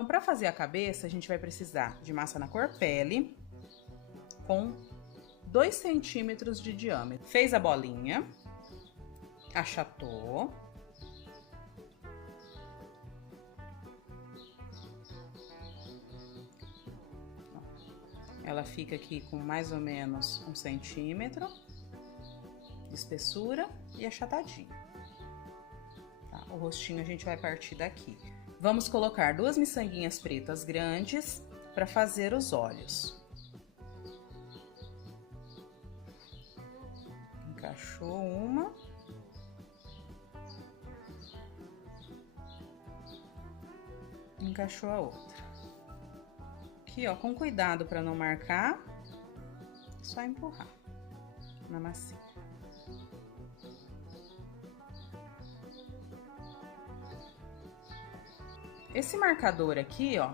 Então, para fazer a cabeça, a gente vai precisar de massa na cor pele com 2 centímetros de diâmetro. Fez a bolinha, achatou. Ela fica aqui com mais ou menos 1 centímetro de espessura e achatadinho. Tá? O rostinho a gente vai partir daqui. Vamos colocar 2 miçanguinhas pretas grandes para fazer os olhos. Encaixou uma. Encaixou a outra. Aqui, ó, com cuidado para não marcar, só empurrar na massinha. Esse marcador aqui, ó,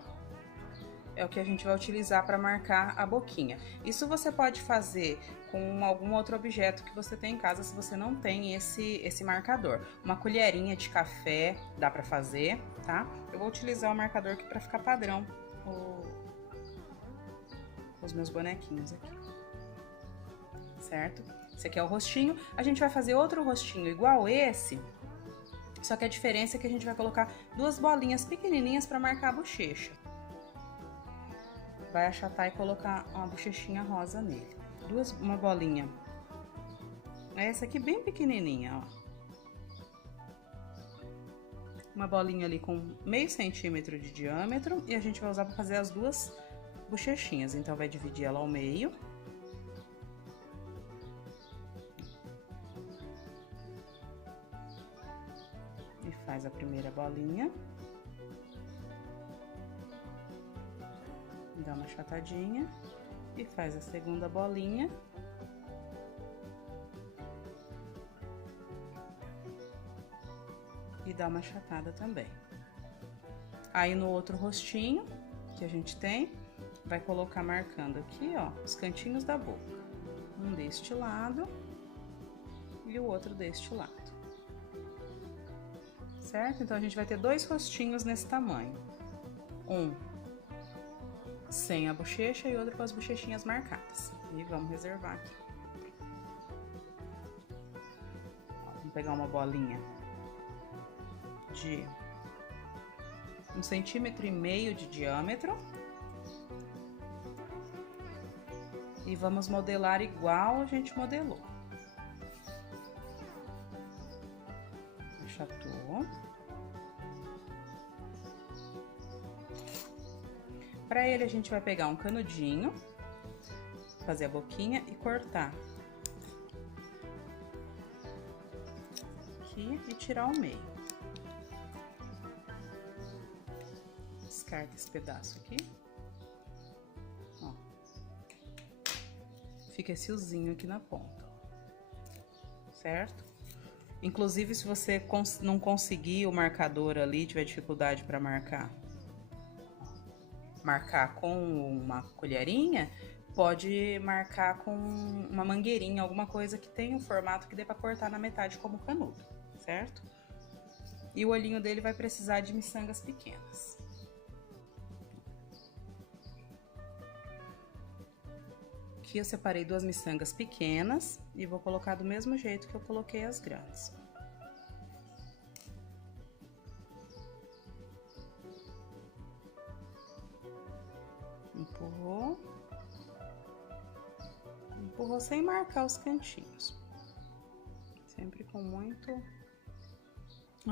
é o que a gente vai utilizar para marcar a boquinha. Isso você pode fazer com algum outro objeto que você tem em casa, se você não tem esse marcador. Uma colherinha de café dá para fazer, tá? Eu vou utilizar o marcador aqui para ficar padrão os meus bonequinhos aqui, certo? Esse aqui é o rostinho. A gente vai fazer outro rostinho igual esse, só que a diferença é que a gente vai colocar 2 bolinhas pequenininhas para marcar a bochecha. Vai achatar e colocar uma bochechinha rosa nele. Uma bolinha. Essa aqui bem pequenininha, ó. Uma bolinha ali com meio centímetro de diâmetro e a gente vai usar para fazer as 2 bochechinhas. Então, vai dividir ela ao meio. E faz a primeira bolinha. Dá uma achatadinha. E faz a segunda bolinha. E dá uma achatada também. Aí, no outro rostinho que a gente tem, vai colocar marcando aqui, ó, os cantinhos da boca. Um deste lado e o outro deste lado. Certo? Então, a gente vai ter 2 rostinhos nesse tamanho. Um sem a bochecha e outro com as bochechinhas marcadas. E vamos reservar aqui. Vamos pegar uma bolinha de 1,5 centímetro de diâmetro. E vamos modelar igual a gente modelou. Achatou. Para ele, a gente vai pegar um canudinho, fazer a boquinha e cortar aqui e tirar o meio. Descarta esse pedaço aqui. Ó. Fica esse fiozinho aqui na ponta, certo? Inclusive, se você não conseguir o marcador ali, tiver dificuldade para marcar com uma colherinha, pode marcar com uma mangueirinha, alguma coisa que tenha um formato que dê para cortar na metade como canudo, certo? E o olhinho dele vai precisar de miçangas pequenas. Aqui eu separei 2 miçangas pequenas e vou colocar do mesmo jeito que eu coloquei as grandes. Empurrou. Empurrou sem marcar os cantinhos. Sempre com muito...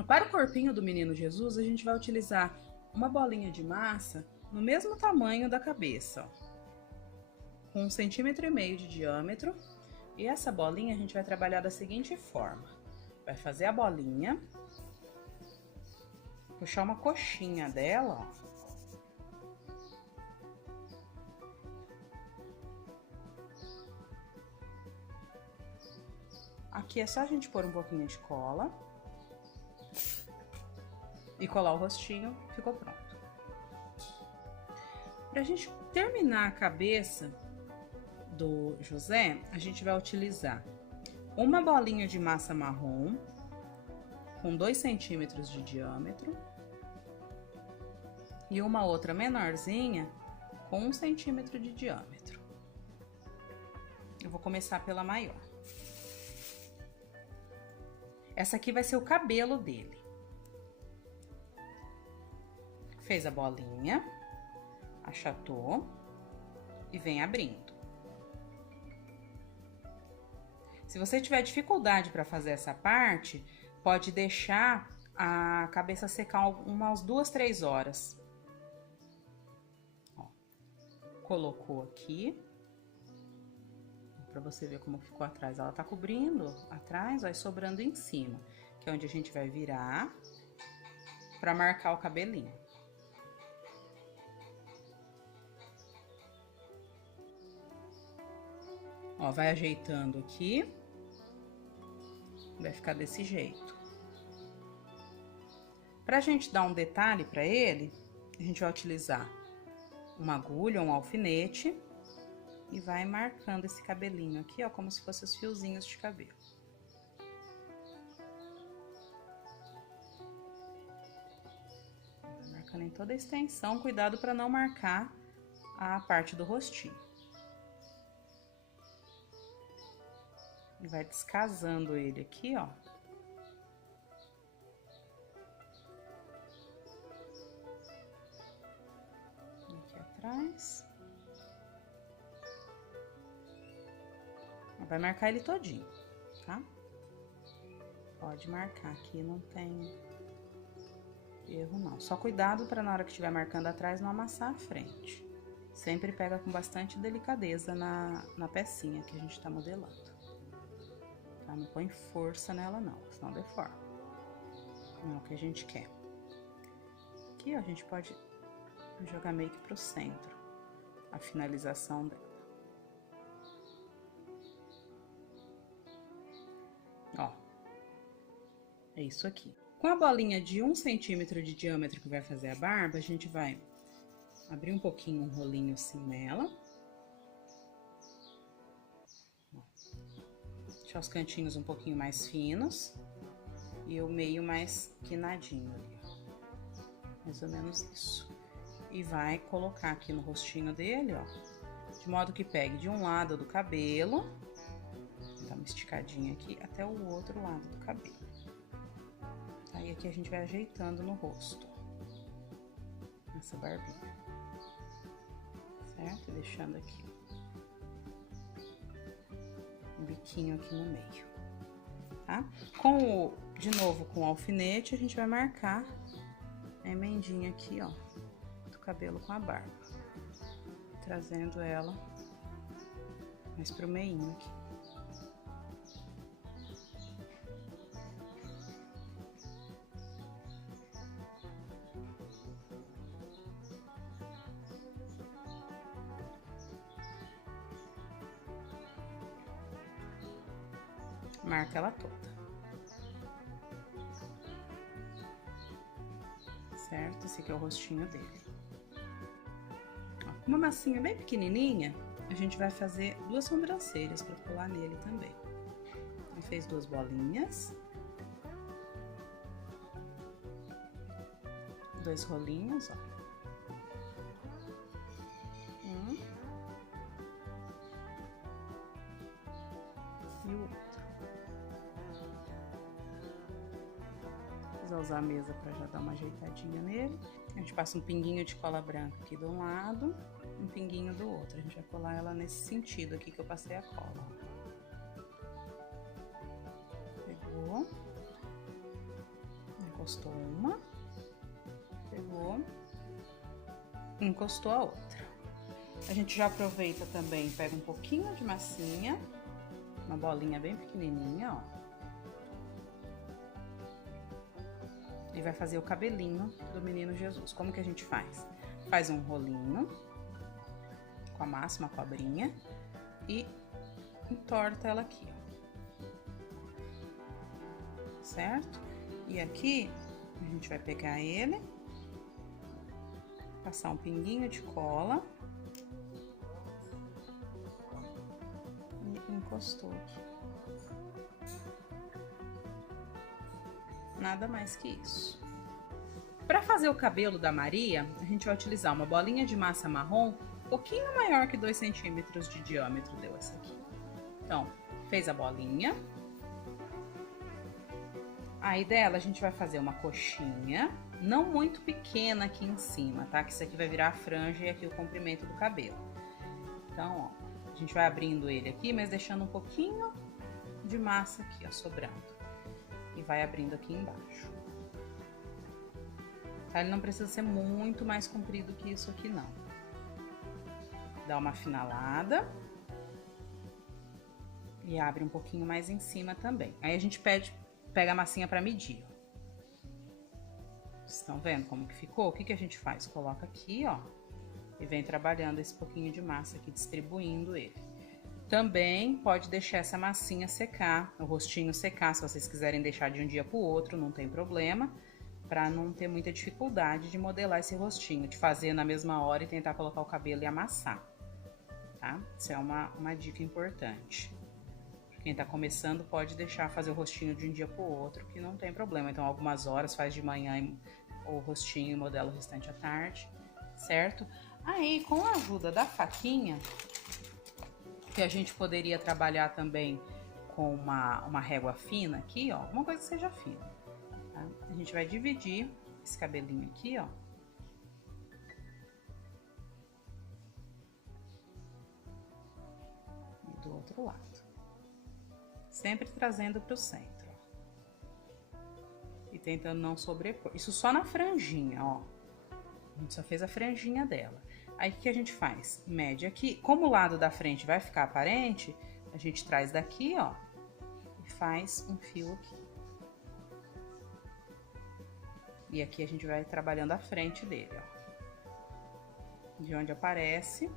Para o corpinho do menino Jesus, a gente vai utilizar uma bolinha de massa no mesmo tamanho da cabeça, ó, com 1,5 centímetro de diâmetro. E essa bolinha a gente vai trabalhar da seguinte forma. Vai fazer a bolinha, puxar uma coxinha dela, ó. Aqui é só a gente pôr um pouquinho de cola e colar o rostinho, ficou pronto. Pra gente terminar a cabeça do José, a gente vai utilizar uma bolinha de massa marrom com 2 centímetros de diâmetro, e uma outra menorzinha com 1 centímetro de diâmetro. Eu vou começar pela maior. Essa aqui vai ser o cabelo dele. Fez a bolinha, achatou e vem abrindo. Se você tiver dificuldade para fazer essa parte, pode deixar a cabeça secar umas 2, 3 horas. Ó, colocou aqui. Para você ver como ficou atrás. Ela tá cobrindo atrás, vai sobrando em cima, que é onde a gente vai virar para marcar o cabelinho. Ó, vai ajeitando aqui. Vai ficar desse jeito. Pra gente dar um detalhe para ele, a gente vai utilizar uma agulha, um alfinete. E vai marcando esse cabelinho aqui, ó, como se fossem os fiozinhos de cabelo. Vai marcando em toda a extensão, cuidado para não marcar a parte do rostinho. E vai descasando ele aqui, ó. Aqui atrás. Vai marcar ele todinho, tá? Pode marcar aqui, não tem erro não. Só cuidado para na hora que estiver marcando atrás não amassar a frente. Sempre pega com bastante delicadeza na pecinha que a gente tá modelando. Tá? Não põe força nela não, senão deforma. Não é o que a gente quer. Aqui, ó, a gente pode jogar meio que pro centro a finalização dela. Ó, é isso aqui. Com a bolinha de 1 centímetro de diâmetro que vai fazer a barba, a gente vai abrir um pouquinho um rolinho assim nela. Deixar os cantinhos um pouquinho mais finos e o meio mais quinadinho ali, ó. Mais ou menos isso. E vai colocar aqui no rostinho dele, ó, de modo que pegue de um lado do cabelo. Dá uma esticadinha aqui até o outro lado do cabelo. Aí aqui a gente vai ajeitando no rosto. Essa barbinha. Certo? E deixando aqui um biquinho aqui no meio. Tá? De novo, com o alfinete, a gente vai marcar a emendinha aqui, ó, do cabelo com a barba. Trazendo ela mais pro meinho aqui. Marca ela toda. Certo? Esse aqui é o rostinho dele. Ó, uma massinha bem pequenininha, a gente vai fazer 2 sobrancelhas para colar nele também. Ele fez 2 bolinhas. 2 rolinhos, ó. E o outro. Vou usar a mesa para já dar uma ajeitadinha nele. A gente passa um pinguinho de cola branca aqui de um lado, um pinguinho do outro. A gente vai colar ela nesse sentido aqui que eu passei a cola. Pegou, encostou uma, pegou, encostou a outra. A gente já aproveita também, pega um pouquinho de massinha, uma bolinha bem pequenininha, ó. E vai fazer o cabelinho do menino Jesus. Como que a gente faz? Faz um rolinho com a massa, uma cobrinha, e entorta ela aqui, ó. Certo? E aqui a gente vai pegar ele, passar um pinguinho de cola e encostou aqui. Nada mais que isso. Para fazer o cabelo da Maria, a gente vai utilizar uma bolinha de massa marrom, um pouquinho maior que 2 centímetros de diâmetro, deu essa aqui. Então, fez a bolinha. Aí dela a gente vai fazer uma coxinha, não muito pequena aqui em cima, tá? Que isso aqui vai virar a franja e aqui o comprimento do cabelo. Então, ó, a gente vai abrindo ele aqui, mas deixando um pouquinho de massa aqui, ó, sobrando. E vai abrindo aqui embaixo. Tá? Ele não precisa ser muito mais comprido que isso aqui, não. Dá uma afinalada. E abre um pouquinho mais em cima também. Aí a gente pega a massinha para medir. Vocês estão vendo como que ficou? O que que a gente faz? Coloca aqui, ó. E vem trabalhando esse pouquinho de massa aqui, distribuindo ele. Também pode deixar essa massinha secar, o rostinho secar, se vocês quiserem deixar de um dia para o outro, não tem problema. Para não ter muita dificuldade de modelar esse rostinho, de fazer na mesma hora e tentar colocar o cabelo e amassar, tá? Isso é uma dica importante. Quem tá começando pode deixar fazer o rostinho de um dia pro outro, que não tem problema. Então, algumas horas faz de manhã o rostinho e modela o restante à tarde, certo? Aí, com a ajuda da faquinha, que a gente poderia trabalhar também com uma régua fina aqui, ó, alguma coisa que seja fina. Tá? A gente vai dividir esse cabelinho aqui, ó. E do outro lado. Sempre trazendo para o centro. E tentando não sobrepor. Isso só na franjinha, ó. A gente só fez a franjinha dela. Aí, o que a gente faz? Mede aqui. Como o lado da frente vai ficar aparente, a gente traz daqui, ó. E faz um fio aqui. E aqui a gente vai trabalhando a frente dele, ó. De onde aparece.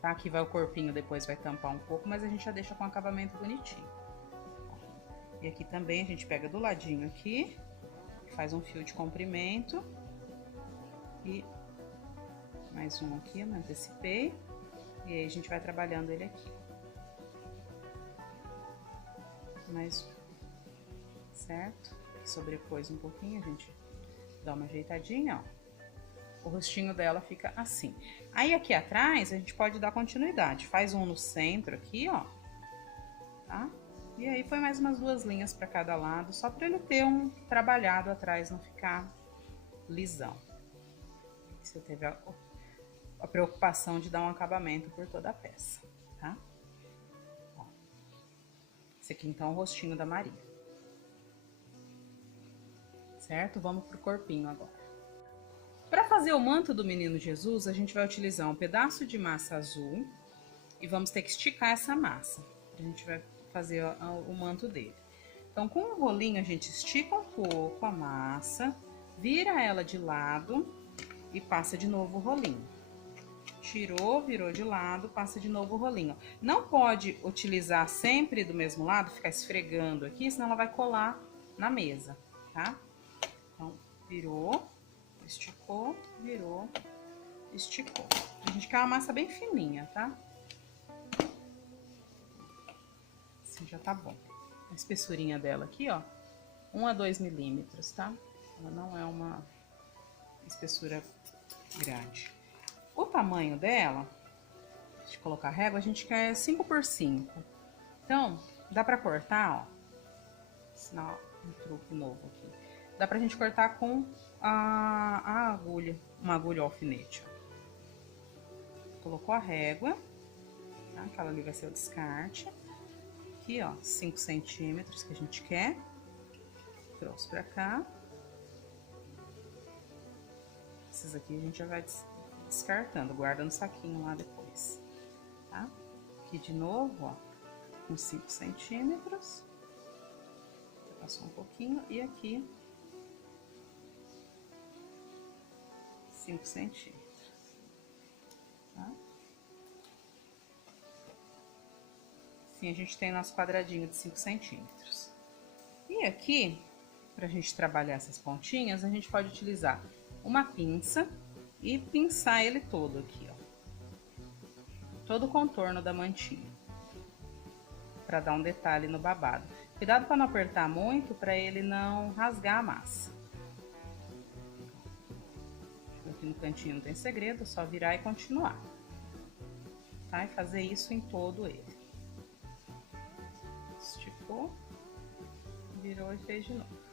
Tá? Aqui vai o corpinho, depois vai tampar um pouco, mas a gente já deixa com acabamento bonitinho. E aqui também a gente pega do ladinho aqui, faz um fio de comprimento. E mais um aqui, eu me antecipei. E aí a gente vai trabalhando ele aqui. Mais um, certo? Sobrepôs um pouquinho, a gente dá uma ajeitadinha, ó. O rostinho dela fica assim. Aí aqui atrás a gente pode dar continuidade. Faz um no centro aqui, ó. Tá? E aí põe mais umas 2 linhas para cada lado, só para ele ter um trabalhado atrás, não ficar lisão. Você teve a preocupação de dar um acabamento por toda a peça, tá? Ó. Esse aqui então é o rostinho da Maria. Certo? Vamos pro corpinho agora. Para fazer o manto do Menino Jesus, a gente vai utilizar um pedaço de massa azul e vamos ter que esticar essa massa. A gente vai fazer o manto dele. Então, com o rolinho, a gente estica um pouco a massa, vira ela de lado e passa de novo o rolinho. Tirou, virou de lado, passa de novo o rolinho. Não pode utilizar sempre do mesmo lado, ficar esfregando aqui, senão ela vai colar na mesa, tá? Então, virou, esticou, virou, esticou. A gente quer uma massa bem fininha, tá? Assim já tá bom. A espessurinha dela aqui, ó, 1 a 2 milímetros, tá? Ela não é uma espessura grande. O tamanho dela, de colocar a régua, a gente quer 5 por 5. Então, dá pra cortar, ó, ensinar um truque novo aqui. Dá pra gente cortar com a agulha, uma agulha ou alfinete, ó. Colocou a régua, tá? Aquela ali vai ser o descarte. Aqui, ó, 5 centímetros que a gente quer. Trouxe pra cá. Esses aqui a gente já vai descartando, guarda no saquinho lá depois, tá? Aqui de novo, ó, com 5 centímetros. Passou um pouquinho e aqui 5 centímetros, tá? Assim a gente tem nosso quadradinho de 5 centímetros. E aqui, pra gente trabalhar essas pontinhas, a gente pode utilizar uma pinça e pinçar ele todo aqui, ó. Todo o contorno da mantinha, para dar um detalhe no babado. Cuidado para não apertar muito, para ele não rasgar a massa. aqui no cantinho não tem segredo, é só virar e continuar. Tá? E fazer isso em todo ele. Esticou, virou e fez de novo.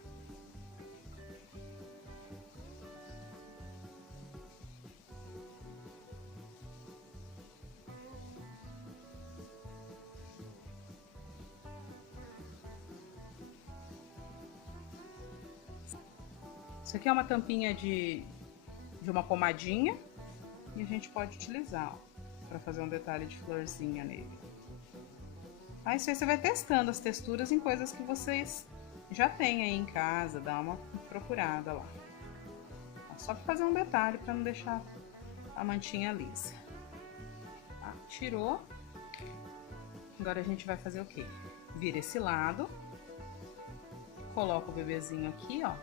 Isso aqui é uma tampinha de uma pomadinha e a gente pode utilizar, ó, para fazer um detalhe de florzinha nele. Aí isso aí você vai testando as texturas em coisas que vocês já têm aí em casa, dá uma procurada lá. Só para fazer um detalhe para não deixar a mantinha lisa. Tá? Tirou. Agora a gente vai fazer o quê? Vira esse lado, coloca o bebezinho aqui, ó.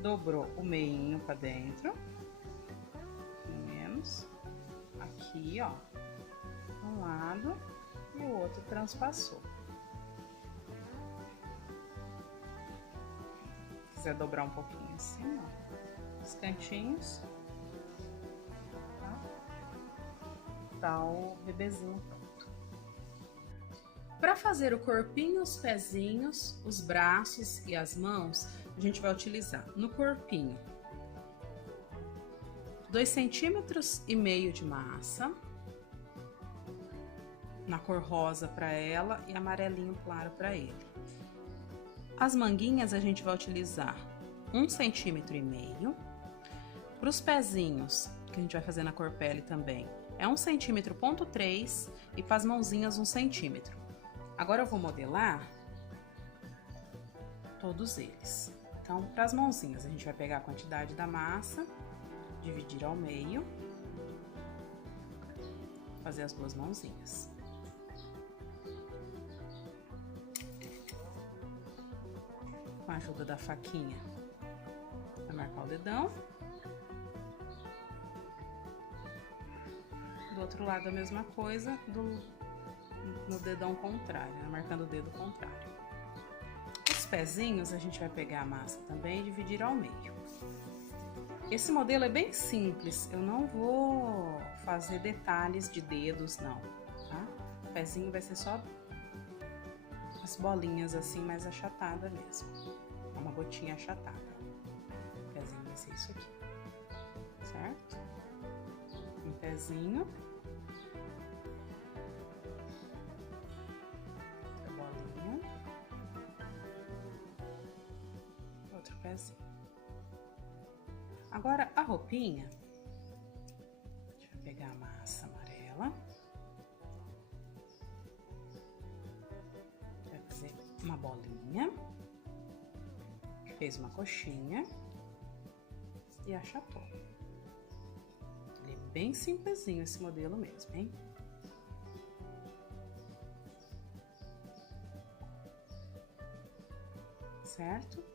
Dobrou o meinho para dentro, pelo menos, aqui, ó, um lado e o outro transpassou. Se quiser dobrar um pouquinho assim, ó, os cantinhos, tá o bebezinho pronto. Para fazer o corpinho, os pezinhos, os braços e as mãos, a gente vai utilizar no corpinho 2,5 cm de massa, na cor rosa para ela e amarelinho claro para ele. As manguinhas a gente vai utilizar 1,5 cm. Para os pezinhos, que a gente vai fazer na cor pele também, é 1,3 cm e para as mãozinhas 1 cm. Agora eu vou modelar todos eles. Então, para as mãozinhas, a gente vai pegar a quantidade da massa, dividir ao meio, fazer as duas mãozinhas. Com a ajuda da faquinha, vai marcar o dedão. Do outro lado a mesma coisa, no dedão contrário, né? Marcando o dedo contrário. Os pezinhos a gente vai pegar a massa também e dividir ao meio. Esse modelo é bem simples, eu não vou fazer detalhes de dedos não, tá? O pezinho vai ser só as bolinhas assim, mais achatada mesmo. Uma gotinha achatada. O pezinho vai ser isso aqui, certo? Um pezinho. Outro pezinho. Agora a roupinha, a gente vai pegar a massa amarela, vai fazer uma bolinha, fez uma coxinha e achatou. Ele é bem simplesinho esse modelo mesmo, hein? Certo?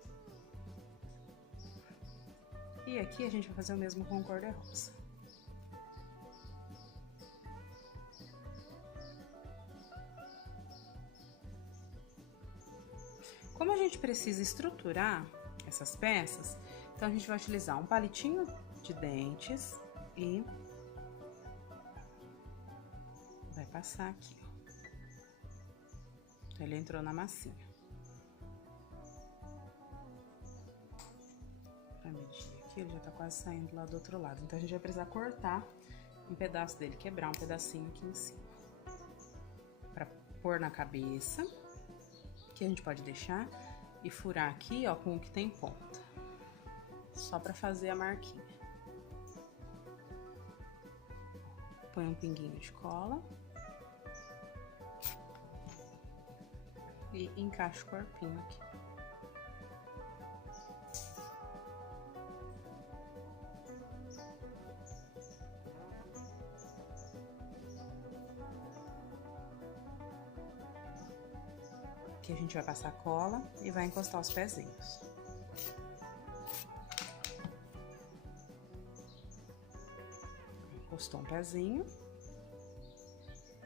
E aqui a gente vai fazer o mesmo com cor de rosa. Como a gente precisa estruturar essas peças, então a gente vai utilizar um palitinho de dentes e vai passar aqui, ó. Então, ele entrou na massinha. Pra medir aqui, ele já tá quase saindo lá do outro lado. Então, a gente vai precisar cortar um pedaço dele, quebrar um pedacinho aqui em cima. Pra pôr na cabeça, que a gente pode deixar e furar aqui, ó, com o que tem ponta. Só pra fazer a marquinha. Põe um pinguinho de cola. E encaixa o corpinho aqui. Aqui a gente vai passar cola e vai encostar os pezinhos. Encostou um pezinho,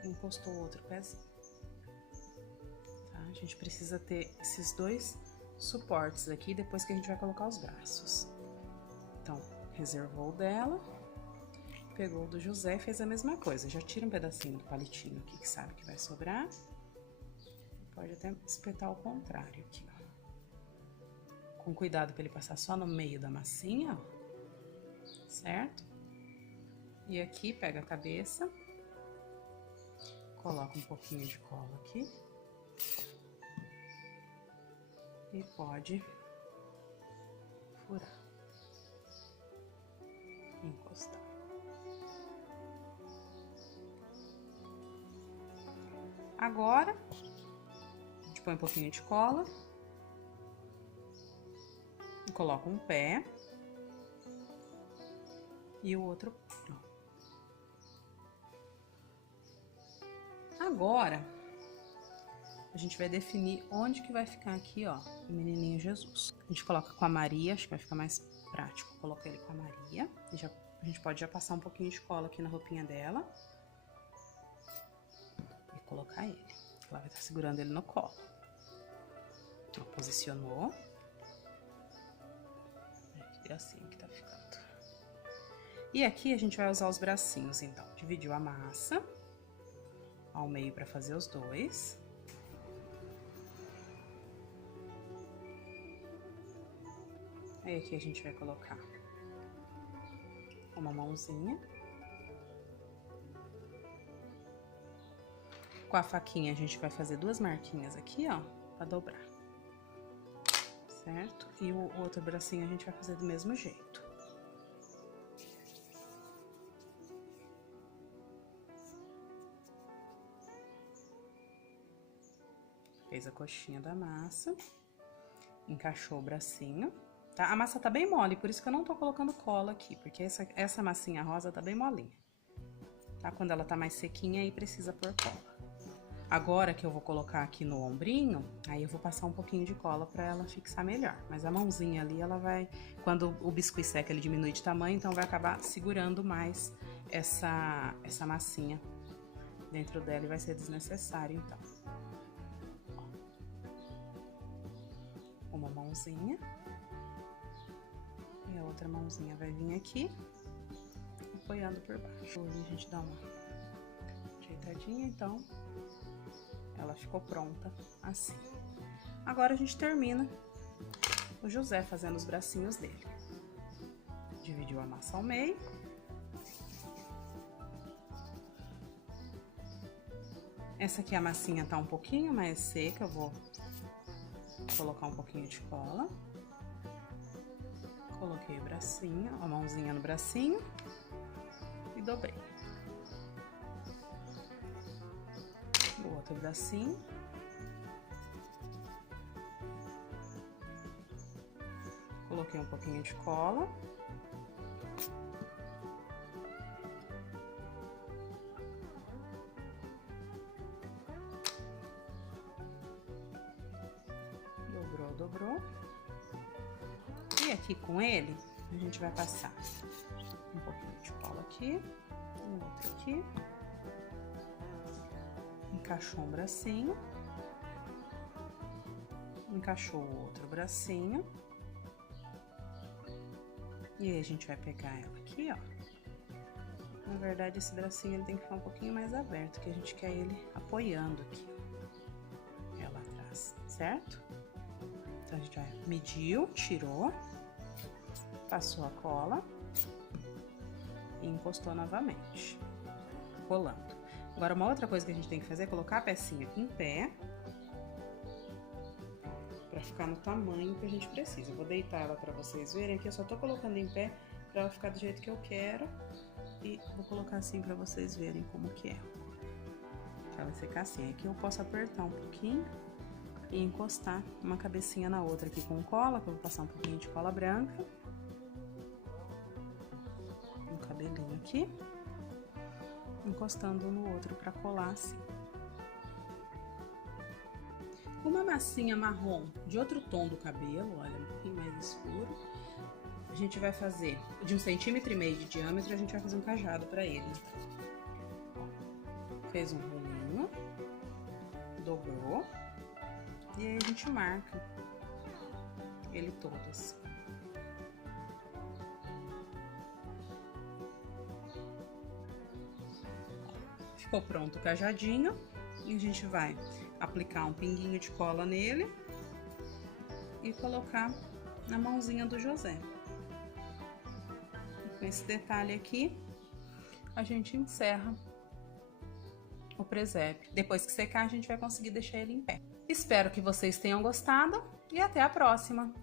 encostou outro pezinho. Tá? A gente precisa ter esses dois suportes aqui depois que a gente vai colocar os braços. Então, reservou o dela, pegou o do José e fez a mesma coisa. Já tira um pedacinho do palitinho aqui que sabe que vai sobrar. Pode até espetar ao contrário aqui, ó. Com cuidado para ele passar só no meio da massinha, ó. Certo? E aqui pega a cabeça, coloca um pouquinho de cola aqui. E pode furar, encostar. Agora, a gente põe um pouquinho de cola e coloca um pé e o outro. Agora, a gente vai definir onde que vai ficar aqui, ó, o menininho Jesus. A gente coloca com a Maria, acho que vai ficar mais prático. Coloca ele com a Maria. E a gente pode já passar um pouquinho de cola aqui na roupinha dela. E colocar ele. Ela vai estar segurando ele no colo. Então, posicionou. É assim que tá ficando. E aqui a gente vai usar os bracinhos, então. Dividiu a massa ao meio para fazer os dois. Aí aqui a gente vai colocar uma mãozinha. Com a faquinha a gente vai fazer duas marquinhas aqui, ó, pra dobrar. Certo? E o outro bracinho a gente vai fazer do mesmo jeito. Fez a coxinha da massa. Encaixou o bracinho. Tá? A massa tá bem mole, por isso que eu não tô colocando cola aqui, porque essa massinha rosa tá bem molinha. Tá? Quando ela tá mais sequinha, aí precisa pôr cola. Agora que eu vou colocar aqui no ombrinho, aí eu vou passar um pouquinho de cola pra ela fixar melhor. Mas a mãozinha ali, ela vai... Quando o biscuit seca, ele diminui de tamanho, então vai acabar segurando mais essa massinha dentro dela e vai ser desnecessário, então. Uma mãozinha. E a outra mãozinha vai vir aqui, apoiando por baixo. Hoje a gente dá uma ajeitadinha, então ela ficou pronta assim. Agora a gente termina o José fazendo os bracinhos dele. Dividiu a massa ao meio. Essa aqui a massinha tá um pouquinho mais seca, eu vou colocar um pouquinho de cola. Coloquei o bracinho, a mãozinha no bracinho e dobrei. O outro bracinho. Coloquei um pouquinho de cola. Dobrou. E aqui com ele, a gente vai passar um pouquinho de cola aqui, um outro aqui. Encaixou um bracinho. Encaixou o outro bracinho. E aí a gente vai pegar ela aqui, ó. Na verdade, esse bracinho ele tem que ficar um pouquinho mais aberto, que a gente quer ele apoiando aqui, ela atrás, certo? Então, a gente vai mediu, tirou, passou a cola e encostou novamente, colando. Agora, uma outra coisa que a gente tem que fazer é colocar a pecinha em pé, pra ficar no tamanho que a gente precisa. Eu vou deitar ela pra vocês verem aqui, eu só tô colocando em pé pra ela ficar do jeito que eu quero e vou colocar assim pra vocês verem como que é. Pra ela ficar assim. Aqui eu posso apertar um pouquinho e encostar uma cabecinha na outra aqui com cola, que eu vou passar um pouquinho de cola branca. Um cabelinho aqui. Encostando um no outro pra colar assim. Uma massinha marrom de outro tom do cabelo, olha, um pouquinho mais escuro. A gente vai fazer de 1,5 cm de diâmetro, a gente vai fazer um cajado pra ele. Fez um rolinho, dobrou. E aí a gente marca ele todo assim. Ficou pronto o cajadinho. E a gente vai aplicar um pinguinho de cola nele e colocar na mãozinha do José. Com esse detalhe aqui, a gente encerra o presépio. Depois que secar, a gente vai conseguir deixar ele em pé. Espero que vocês tenham gostado e até a próxima!